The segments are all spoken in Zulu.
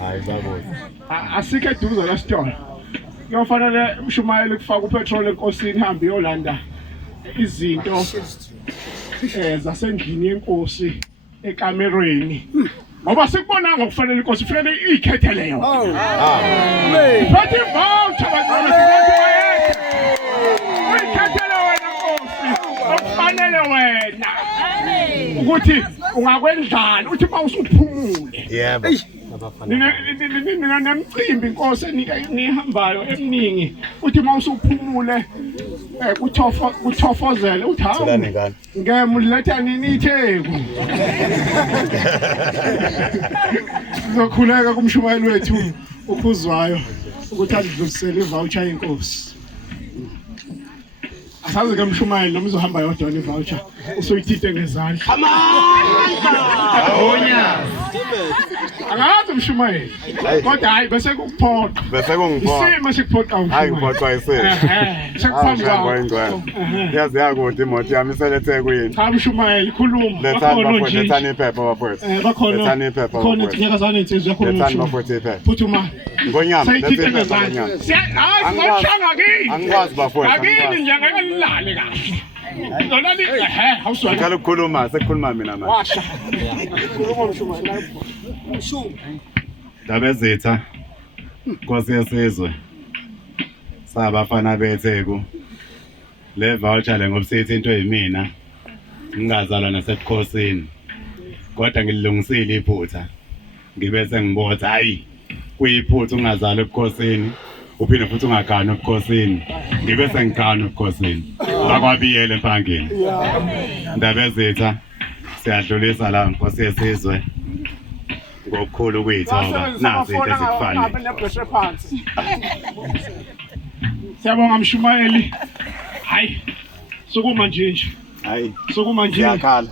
hayi babo asikho eduze lesitolo kuyofanele umshumayeli kufaka upetrol enkosini ihambe yolanda izinto zasendlini yenkosi ekamerweni ngoba sikubona ngokufanele inkosi ifanele ikhethele yona phathi voucher uyikhethele wena nkosi okufanele wena ukuthi ungakwendlala uthi mawusuphumule yebo nina nemcimbi inkosi nihambayo eminingi uthi mawusuphumule kuthofozele uthi hawu ngemuletha nini itheku sizokhuleka kumshumayeli wethu ukhuzwayo ukuthi adlulisele ivoucher yenkosi asazi ke mshumayeli noma uzohamba yodwa ivoucher usoyithinte ngezandla ahonya angazi mshumayeli kodwa hayi bese kungiphoqa isimo sikuphoqa hayi ngiphoqa isimo sekufamba yazi yakude imoto yami iselethe cha mshumayeli khuluma lethani iphepha bafowethu lethani iphepha khona inyakazana insizwe yakhuluma lethani bafowethu iphepha phuthuma ngonyama sayithinte ngezandla ngishanga kini angikwazi bafowethu akini njengeke nilale kahle ngolani awuswa ngicela ukukhuluma sekukhuluma mina manje washa khuluma mshumayeli Dabezitha Nkosi yesizwe sabafana betheku le voucher le ngoba sithi into yimina ngingazalwa nasebukhosini kodwa ngilungisile iphutha ngibe sengibotha hayi kuyiphutha ungazalwa ebukhosini uphinde futhi ungagana ebukhosini ngibe sengigana ebukhosini akwabiyele empangeni Dabezitha siyadlulisa la Nkosi yesizwe ngokukhulu kwethoba nazi into ezifana siyabonga mshumayeli hayi sokuma nje hayi sokuma nje yakhala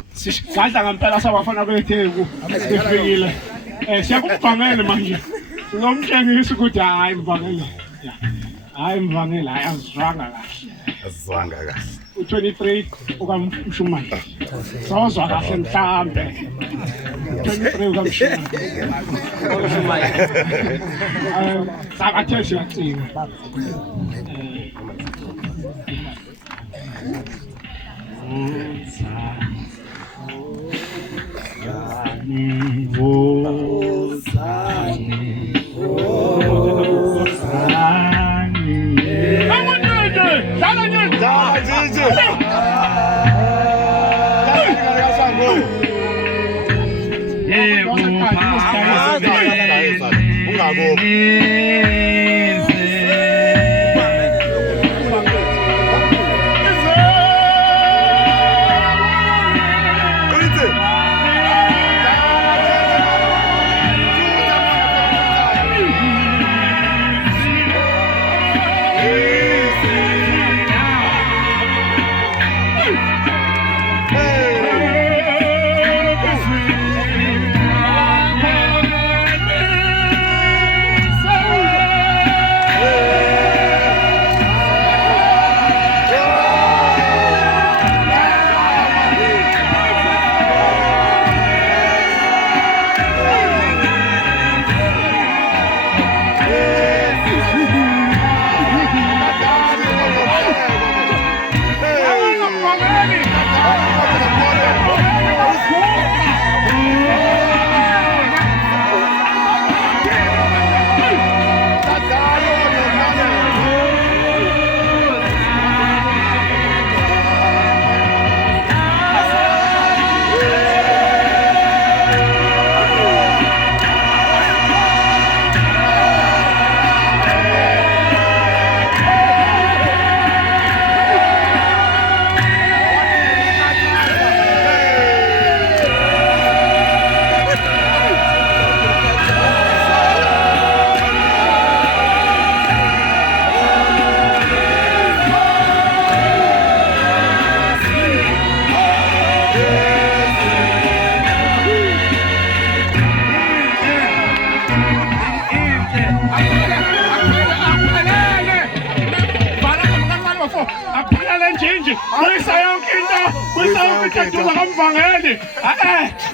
sadla ngempela sabafana betheku sifikile siyakubhangela manje sizomtshengisa ukuthi hayi mvangela hayi mvangela hayi azizwanga kahle u23 ukamshumayeli sawuzwa kahle mhlambe 23 ukamshumayeli sabathe siyacina kwethulwa lweVangeli.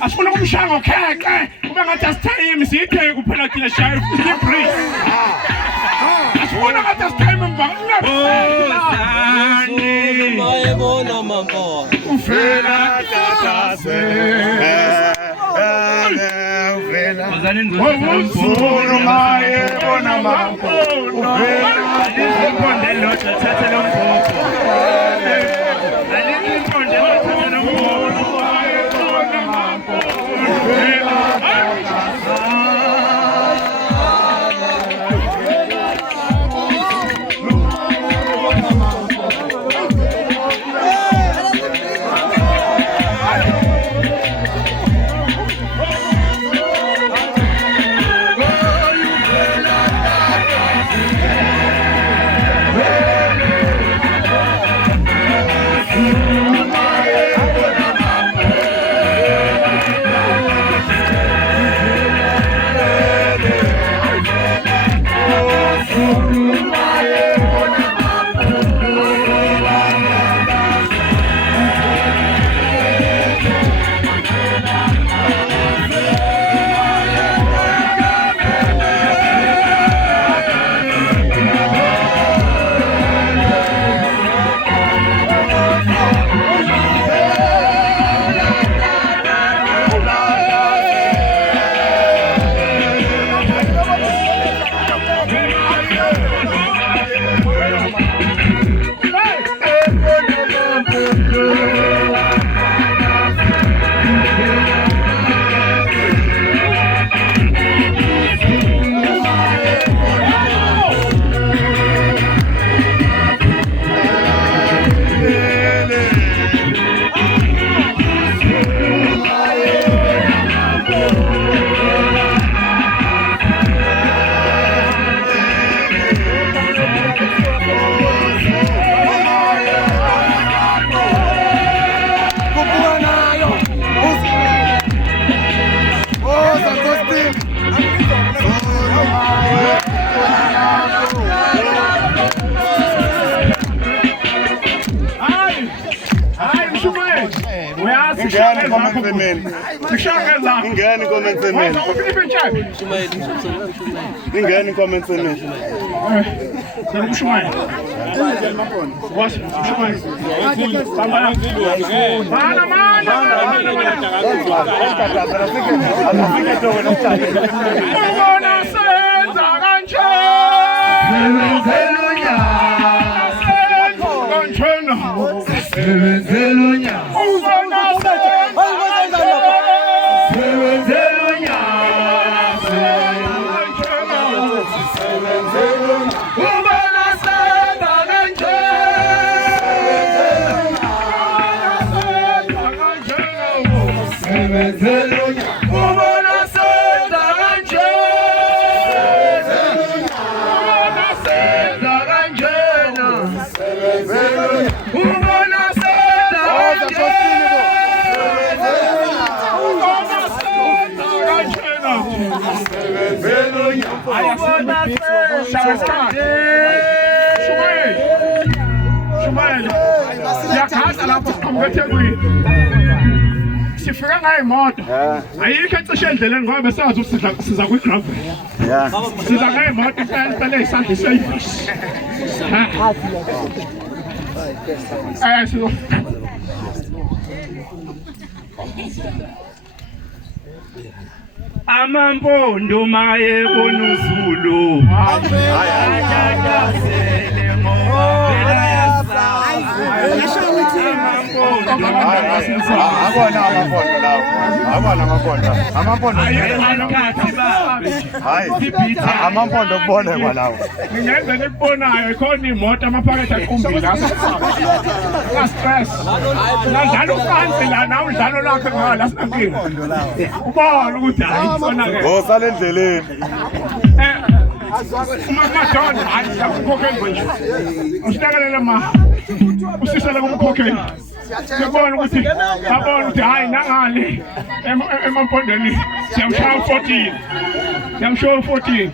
Asifuna kumshaya ngokhekhe. Kube ngathi asithayimi siyitheke kuphela kile shayo futhi breeze. Asifuna ngathi asithayimi Mayebona mambo. uvela tatase. Uzulu mayebona mambo. Uvela Ingani comments emin. Ingani comments emin. Sifika ngayo imoto ayikho ecishe endleleni ngoba besazi ukuthi siza kwi-gravel siza ngayo imoto impela isandla iseyivisi amampondo maye bonuzulu Amampondo kubonekwa lawo. Ngingenza nikubonayo khona imoto amaphakathi aqumbile ka stress nadlala ufansi la nawe udlalo lakhe ngala sinankinga ubona ukuthi hayi sona ke Ngosala endleleni. Madonna hayi ukhokheli nje usihlelele ma usisele kumkhokheli Yabona ukuthi hayi nangale emampondweni siyamshaya 14 yamshoya 14